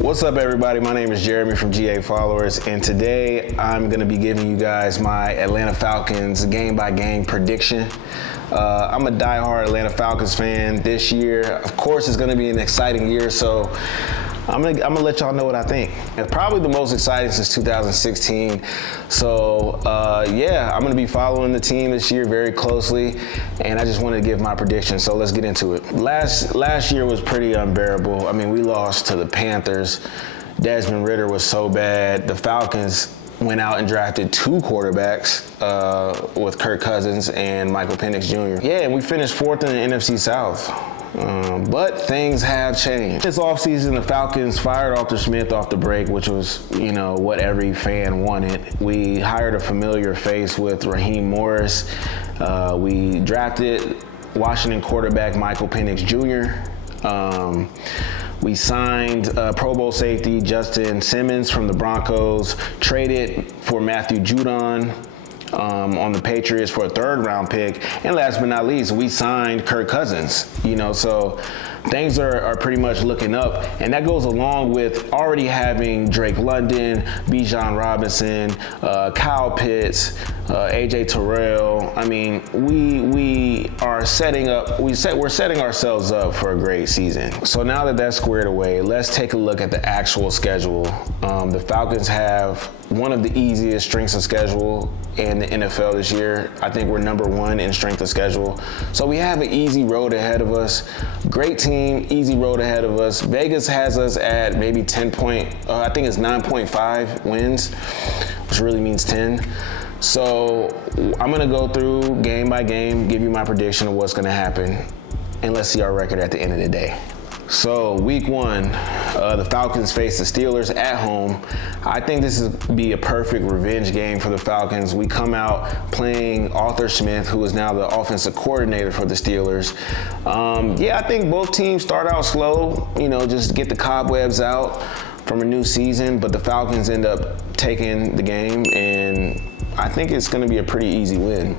What's up, everybody? My name is Jeremy from GA Followers, and today I'm going to be giving you guys my Atlanta Falcons game-by-game prediction. I'm a diehard Atlanta Falcons fan this year. Of course, it's going to be an exciting year, so I'm gonna let y'all know what I think. It's probably the most exciting since 2016. So yeah, I'm gonna be following the team this year very closely, and I just wanted to give my prediction. So let's get into it. Last year was pretty unbearable. I mean, we lost to the Panthers. Desmond Ridder was so bad. The Falcons went out and drafted two quarterbacks with Kirk Cousins and Michael Penix Jr. Yeah, and we finished fourth in the NFC South. But things have changed. This offseason, the Falcons fired Arthur Smith off the break, which was, what every fan wanted. We hired a familiar face with Raheem Morris. We drafted Washington quarterback Michael Penix Jr. We signed Pro Bowl safety Justin Simmons from the Broncos, traded for Matthew Judon on the Patriots for a third-round pick, and last but not least, we signed Kirk Cousins. So things are pretty much looking up, and that goes along with already having Drake London, Bijan Robinson, Kyle Pitts, AJ Terrell. I mean, we're setting ourselves up for a great season. So now that that's squared away, let's take a look at the actual schedule. The Falcons have one of the easiest strengths of schedule in the NFL this year. I think we're number one in strength of schedule. So we have an easy road ahead of us. Great team, easy road ahead of us. Vegas has us at maybe 9.5 wins, which really means 10. So I'm gonna go through game by game, give you my prediction of what's gonna happen, and let's see our record at the end of the day. So week one, the Falcons face the Steelers at home. I think this is be a perfect revenge game for the Falcons. We come out playing Arthur Smith, who is now the offensive coordinator for the Steelers. I think both teams start out slow, just get the cobwebs out from a new season, but the Falcons end up taking the game, and I think it's going to be a pretty easy win.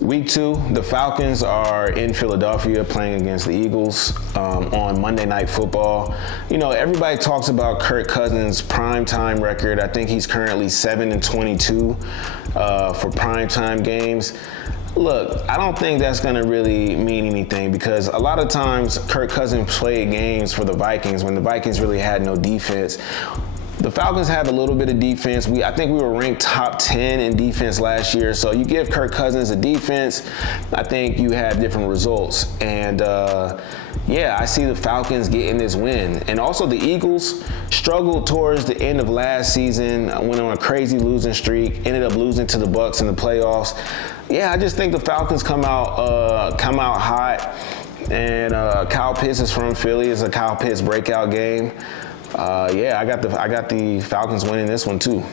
Week two, the Falcons are in Philadelphia playing against the Eagles on Monday Night Football. Everybody talks about Kirk Cousins' primetime record. I think he's currently 7-22 for primetime games. Look, I don't think that's going to really mean anything because a lot of times Kirk Cousins played games for the Vikings when the Vikings really had no defense. The Falcons have a little bit of defense. I think we were ranked top 10 in defense last year. So you give Kirk Cousins a defense, I think you have different results. And I see the Falcons getting this win. And also the Eagles struggled towards the end of last season, went on a crazy losing streak, ended up losing to the Bucs in the playoffs. I just think the Falcons come out hot. And Kyle Pitts is from Philly. It's a Kyle Pitts breakout game. I got the Falcons winning this one too.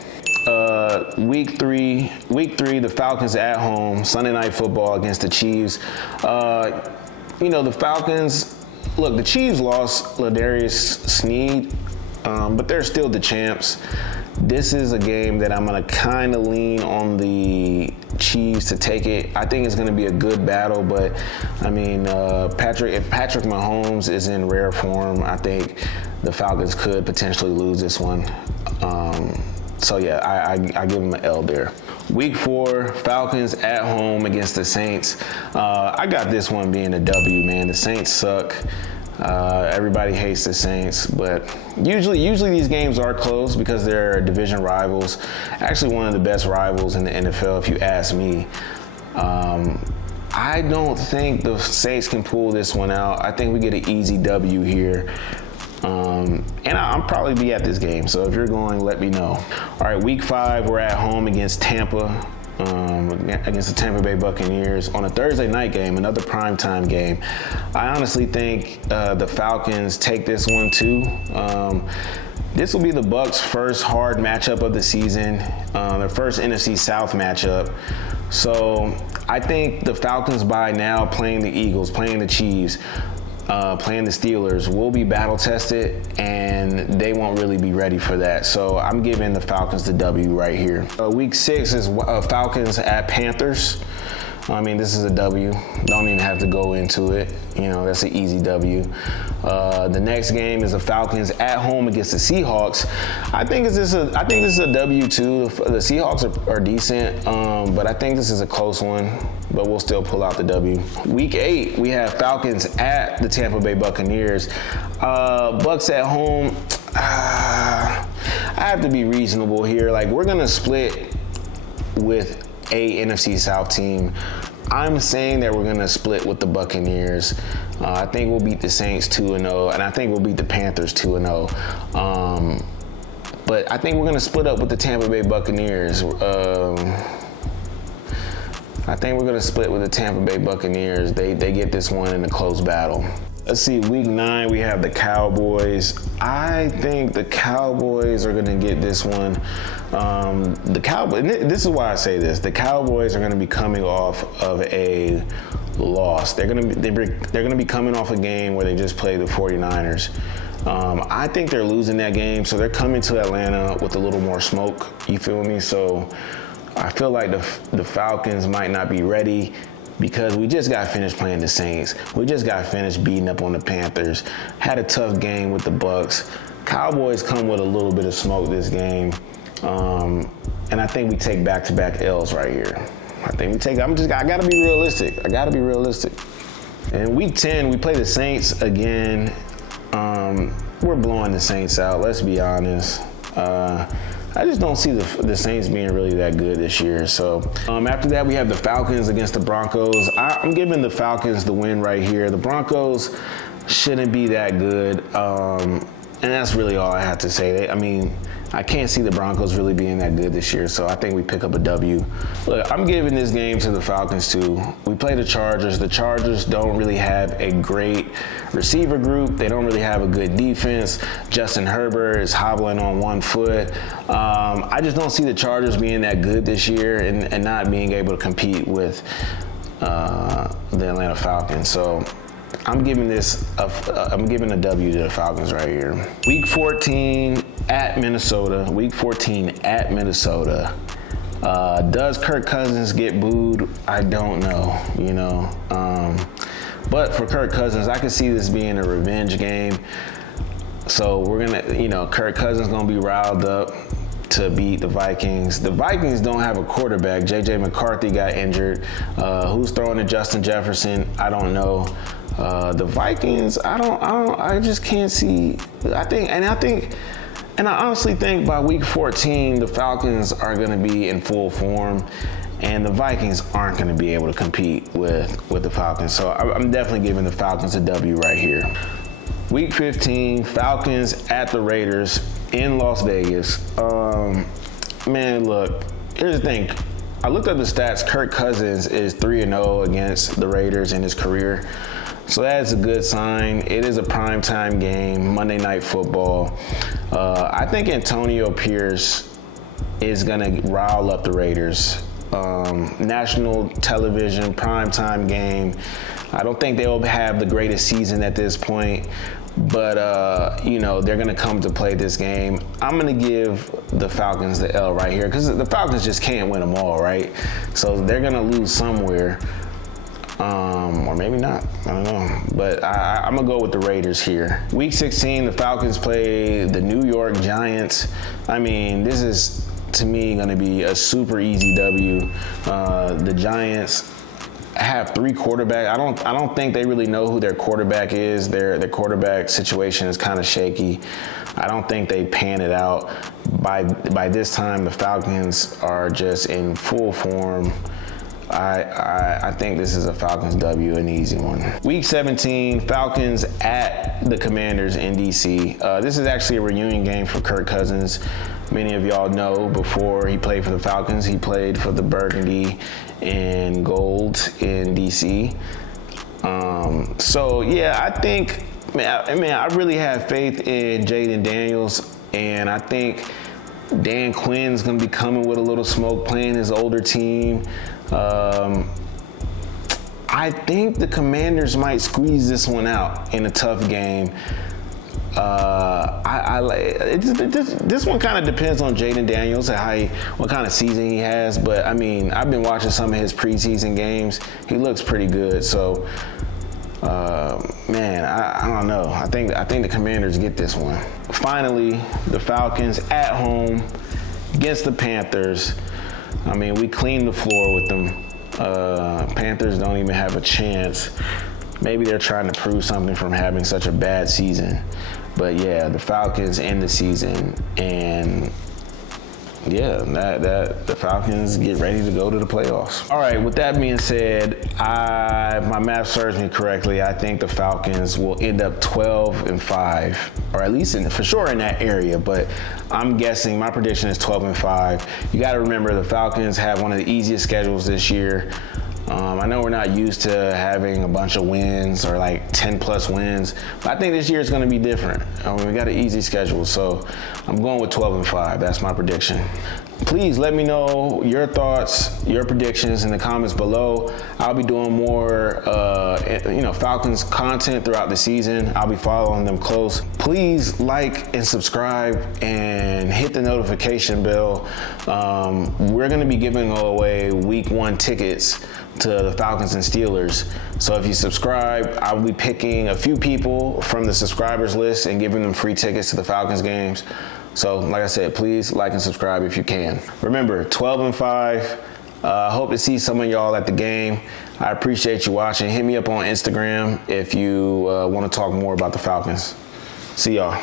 Week three, the Falcons at home, Sunday Night Football against the Chiefs. The Falcons, look, the Chiefs lost Ladarius Sneed, but they're still the champs. This is a game that I'm going to kind of lean on the Chiefs to take it. I think it's going to be a good battle, but if Patrick Mahomes is in rare form, I think the Falcons could potentially lose this one. I give them an L there. Week four, Falcons at home against the Saints. I got this one being a W, man. The Saints suck. Everybody hates the Saints, but usually these games are close because they're division rivals. Actually, one of the best rivals in the NFL, if you ask me. I don't think the Saints can pull this one out. I think we get an easy W here. And I'll probably be at this game, so if you're going, let me know. All right, week five, we're at home against Tampa. Against the Tampa Bay Buccaneers on a Thursday night game, another primetime game. I honestly think the Falcons take this one too. This will be the Bucs' first hard matchup of the season, their first NFC South matchup. So I think the Falcons by now playing the Eagles, playing the Chiefs, playing the Steelers will be battle tested, and they won't really be ready for that. So I'm giving the Falcons the W right here. Week 6 is Falcons at Panthers. I mean, this is a W. Don't even have to go into it. You know, that's an easy W. The next game is the Falcons at home against the Seahawks. I think this is a W too. The Seahawks are decent, but I think this is a close one. But we'll still pull out the W. Week 8, we have Falcons at the Tampa Bay Buccaneers. Bucs at home. I have to be reasonable here. Like, we're gonna split with a NFC South team. I'm saying that we're gonna split with the Buccaneers. I think we'll beat the Saints 2-0, and I think we'll beat the Panthers 2-0. But I think we're gonna split up with the Tampa Bay Buccaneers. I think we're gonna split with the Tampa Bay Buccaneers. They get this one in a close battle. Let's see, week 9, we have the Cowboys. I think the Cowboys are gonna get this one. The Cowboys, this is why I say this. The Cowboys are gonna be coming off of a loss. They're gonna be coming off a game where they just played the 49ers. I think they're losing that game, so they're coming to Atlanta with a little more smoke. You feel me? So I feel like the Falcons might not be ready because we just got finished playing the Saints. We just got finished beating up on the Panthers. Had a tough game with the Bucs. Cowboys come with a little bit of smoke this game. And I think we take back-to-back L's right here. I gotta be realistic. In week 10, we play the Saints again. We're blowing the Saints out, let's be honest. I just don't see the Saints being really that good this year. So after that, we have the Falcons against the Broncos. I'm giving the Falcons the win right here. The Broncos shouldn't be that good. And that's really all I have to say. I can't see the Broncos really being that good this year, so I think we pick up a W. Look, I'm giving this game to the Falcons too. We play the Chargers. The Chargers don't really have a great receiver group. They don't really have a good defense. Justin Herbert is hobbling on one foot. I just don't see the Chargers being that good this year and not being able to compete with the Atlanta Falcons. So I'm giving a W to the Falcons right here. Week 14 at Minnesota. Does Kirk Cousins get booed? I don't know, But for Kirk Cousins, I can see this being a revenge game. So we're gonna, Kirk Cousins gonna be riled up to beat the Vikings. The Vikings don't have a quarterback. J.J. McCarthy got injured. Who's throwing to Justin Jefferson? I don't know. The Vikings, I just can't see. I honestly think by week 14, the Falcons are going to be in full form, and the Vikings aren't going to be able to compete with the Falcons. So I'm definitely giving the Falcons a W right here. Week 15, Falcons at the Raiders in Las Vegas. Man, look, here's the thing. I looked up the stats. Kirk Cousins is 3-0 against the Raiders in his career. So that's a good sign. It is a primetime game, Monday Night Football. I think Antonio Pierce is going to rile up the Raiders. National television, primetime game. I don't think they'll have the greatest season at this point, but, they're going to come to play this game. I'm going to give the Falcons the L right here because the Falcons just can't win them all, right? So they're going to lose somewhere. Or maybe not. I don't know. But I'm going to go with the Raiders here. Week 16, the Falcons play the New York Giants. This is, to me, going to be a super easy W. The Giants have 3 quarterbacks. I don't think they really know who their quarterback is. Their quarterback situation is kind of shaky. I don't think they pan it out. By this time, the Falcons are just in full form. I think this is a Falcons W, an easy one. Week 17, Falcons at the Commanders in D.C. This is actually a reunion game for Kirk Cousins. Many of y'all know before he played for the Falcons, he played for the Burgundy and Gold in D.C. I think, I really have faith in Jaden Daniels, and I think Dan Quinn's going to be coming with a little smoke, playing his older team. I think the Commanders might squeeze this one out in a tough game. This one kind of depends on Jaden Daniels and what kind of season he has. But I mean, I've been watching some of his preseason games. He looks pretty good. So, man, I don't know. I think the Commanders get this one. Finally, the Falcons at home against the Panthers. I mean, we cleaned the floor with them. Panthers don't even have a chance. Maybe they're trying to prove something from having such a bad season. But yeah, the Falcons end the season, and yeah, the Falcons get ready to go to the playoffs. All right, with that being said, my math serves me correctly. I think the Falcons will end up 12-5, or at least for sure in that area. But I'm guessing my prediction is 12-5. You got to remember the Falcons have one of the easiest schedules this year. I know we're not used to having a bunch of wins or like 10+ wins, but I think this year is going to be different. We got an easy schedule, so I'm going with 12-5. That's my prediction. Please let me know your thoughts, your predictions in the comments below. I'll be doing more, Falcons content throughout the season. I'll be following them close. Please like and subscribe and hit the notification bell. We're going to be giving away Week 1 tickets to the Falcons and Steelers. So if you subscribe, I'll be picking a few people from the subscribers list and giving them free tickets to the Falcons games. So like I said, please like and subscribe if you can. Remember, 12-5. I hope to see some of y'all at the game. I appreciate you watching. Hit me up on Instagram if you want to talk more about the Falcons. See y'all.